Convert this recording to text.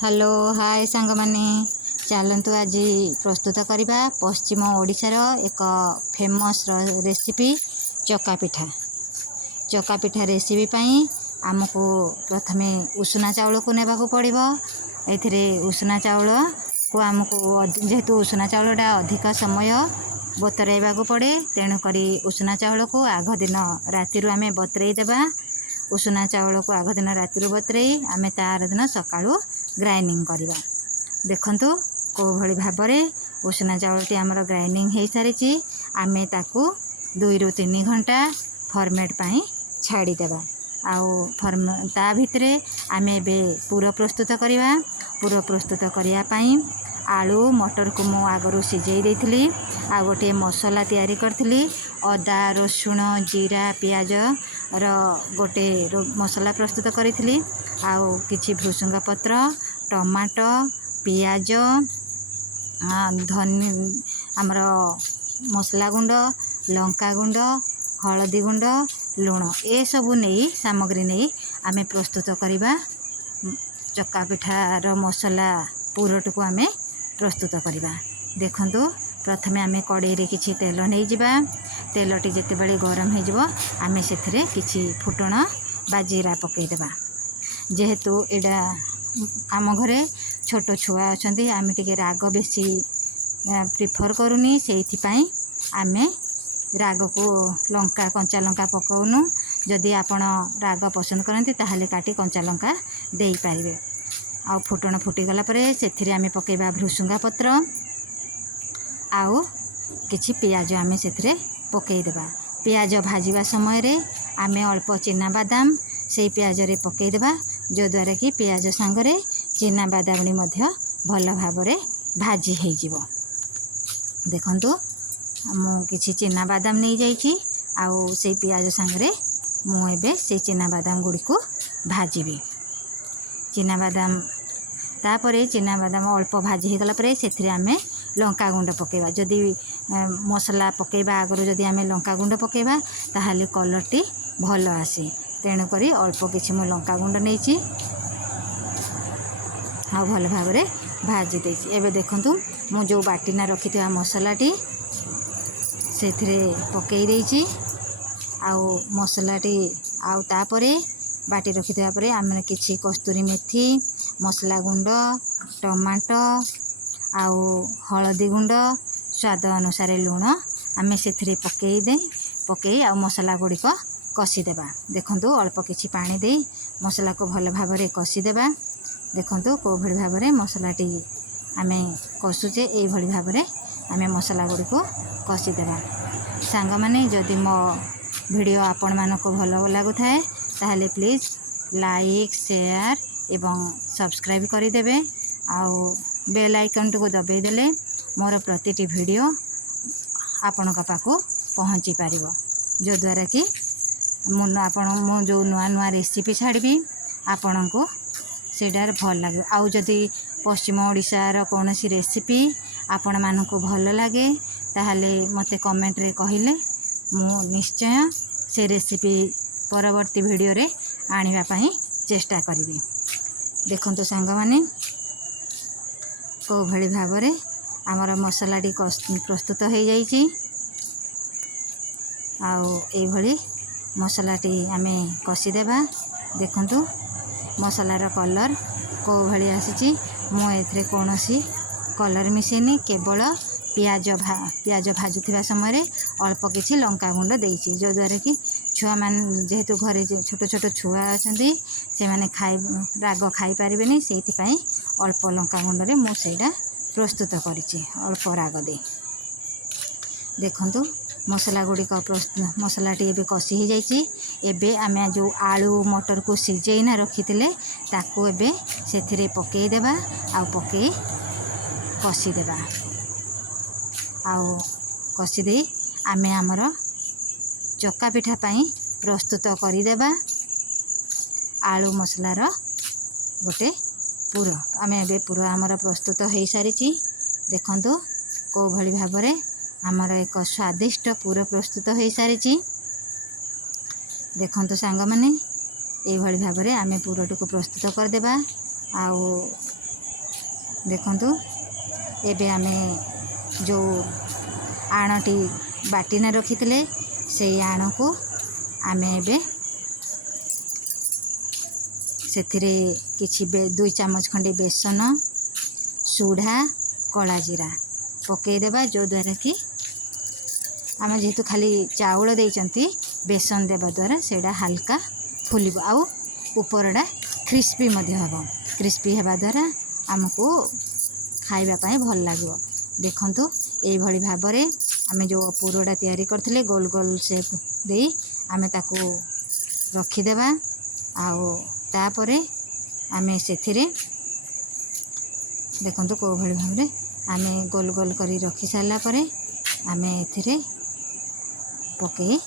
Hello hi सांग माने चलतु आज प्रस्तुत करवा पश्चिम ओडिशार एक फेमस रेसिपी चका पिठा। चका पिठा रेसिपी पाई आमको प्रथमे उषुना चाउल को नेबा को पड़िबो। एथिरे उषुना चाउल को आमको जेहेतु उषुना चाउलटा अधिक समय बतराइबा को पड़े, तेणु करी उषुना चाउल को आग दिन राति आमे बतराई देबा। उषुना चाउल को आग दिन राति बतराई आमे तार दिन सकाळु ग्राइंडिंग करवा। देखंतु को भली भाबरे उषुना चाउलटी आमर ग्राइंडिंग हो सारी। आमे ताकू 2 ରୁ 3 घंटा फॉर्मेट पाई छाड़ी देबा। ता भितरे आमे बे पूरा प्रस्तुत करवा। पूरा प्रस्तुत करिया पाई आलू मटर को मु आगरू सिझाई देइथिली। आ गोटे मसला तैयारी करथिली। अदा रसुण जीरा पियाज गोटे मसला प्रस्तुत करिथिली। आउ किछि भृसुंगा पत्र टमाटो पियाज धनी आमर मसला गुंड लंका गुंड हलदी गुंड लुण ए सबू नहीं सामग्री नहीं आमे प्रस्तुत करवा। चका पिठार मसला पूरट को आमे प्रस्तुत करवा। देखंतु प्रथमे आमे कड़ाई रे किछि तेल नहीं जिबा। तेलटी जेते बेले गरम हो जिवो आमे सेथिरे किछि फुटण बा जीरा पकई देबा। जेहेतु एडा आम घरे छोट छुआ अछंती आमे टिके राग बेसी प्रिफर करूनी, सेइथि पई आमे राग को लंका कंचा लंका पकाउनु। जदि आपण राग पसंद करंती ताहले काटी कंचा लंका देई पारिबे। आ फुटण फुटी गला परे सेथिरे आमे पकेबा भृसुंगा पत्र आउ किछि पियाज आमे सेथिरे पकई देबा। पियाज भाजिबा समय रे आमे अल्प चिना बादाम से पियाज रे पकई देबा, जो द्वारा कि पियाज सांगरे चिना बादामनी मध्य भल भाबरे भाजी हेइ जिवो। देखंतु मु किछि चिना बादाम नहीं जाइछि आउ से पियाज सांगरे मु एबे से चिना बादाम गुडी को भाजीबी। चिना बादाम तापरे चिना बादाम अल्प भाजी हो गला परे सेथिरे आमे लंका गुंड पकेबा। जदि मसला पकेबा आगरो जदि आमे लंका गुंड पकेबा ताहाले कलरटी भल आसे, तेणु करी अल्प किछि मु लंका गुंड नेछि आ भल भाबरे भाजी देछि। एबे देखंतु मु जो बाटीना रखिथिया मसलाटी सेथिरे पकेई देछि। आउ मसलाटी आउ तापरे बाटी रखिथिया परे आमे किछि कस्तूरी मेथी मसला गुंड टमाटो आउ हलदी गुंड स्वाद अनुसार लुण आमे सेथिरे पकेई आउ मसला गुडी को कसी देबा। देखंतु अल्प किछि पानी दे मसला को भल भाबरे कसी देबा। देखंतु को भली भाबरे मसलाटी आमे कसुचे एई भली भाबरे आमे मसला गुडी को कसी देबा। सांग माने जदि मो वीडियो आपण मानको भल लागु थाए ताहले प्लीज लाइक शेयर एवं सब्सक्राइब करि देबे। आउ बेल आइकन को दबाई देले मोर प्रतिटी वीडियो आपण का पाको पहुँची पारिबो, जो द्वारा कि मु जो नुआ नुआ रेसिपी छाड़बी आपण को सेडार भल लगे। आउ जदि पश्चिम ओडिशार कौनसी रेसिपी आपण मानक भल लगे ताहले मते कमेंट रे कहिले मु निश्चय से रेसिपी परवर्ती वीडियो रे आनिबा पई चेष्टा करिबी। देखंतु सांग माने को भली भाबरे आमर मसलाटी प्रस्तुत हो जाइछि। आउ ए भली मसलाटी आमे कसी देबा। देखंतु मसलार कलर को भली आसीछि। मु एथरे कोनोसी कलर मिसेनी, केवल पियाज भाजुथिबा समय रे अल्प किछि लंका गुंड देइछि, जो द्वारा कि छुआ मान जेहेतु घरे छोट छोट छुआ अछंती से माने राग खाई पारिबेनी, सेइथि पई अल्प लंका गुंड रे मु सेटा प्रस्तुत करिछि अल्प राग दे। देखंतु मसला गुडी का मसलाटी एबे कसी हो जाइछि। एबे आमे जो आलू मटर को सिझेइना रखिथिले ताको एबे सेथिरे पकेई देबा। आउ पकेई कसी देबा। आउ कसी दे आमे हमर चका पिठा पाई प्रस्तुत करि देबा। आलू मसलार गोटे पूरा आमे एबे पूरा हमर प्रस्तुत हो सारिछि। देखंतु को भली भाबरे आमर एक स्वादिष्ट पूरा प्रस्तुत हो सारिछि। देखंतु सांग माने ए भली भाबरे आमे पूराटी को प्रस्तुत कर देबा। आउ देखंतु एबे आमे जो आणटी बाटिना रखिथिले से आण को आमे एबे सेथिरे किछि 2 चामच खंडे बेसन सुढ़ा कला जीरा पकई देबा जो द्वारा कि आम जेहेतु खाली चाउल देइचंती बेसन देबा द्वारा सेडा हल्का फुलिब आउ ऊपरडा क्रिस्पी मध्य हबो क्रिस्पी हेबा द्वारा आमको खाइबा पाए भल लागिवो। देखंतु एई भली भाबरे आमे जो पुरोडा तयारी करथिले गोल गोल शेप देई आमे ताकू रखी देबा आउ तापरे आमे सेथिरे देखंतु को भली भाबरे आमे गोल गोल करी रखी सारला परे आमे एथिरे पकई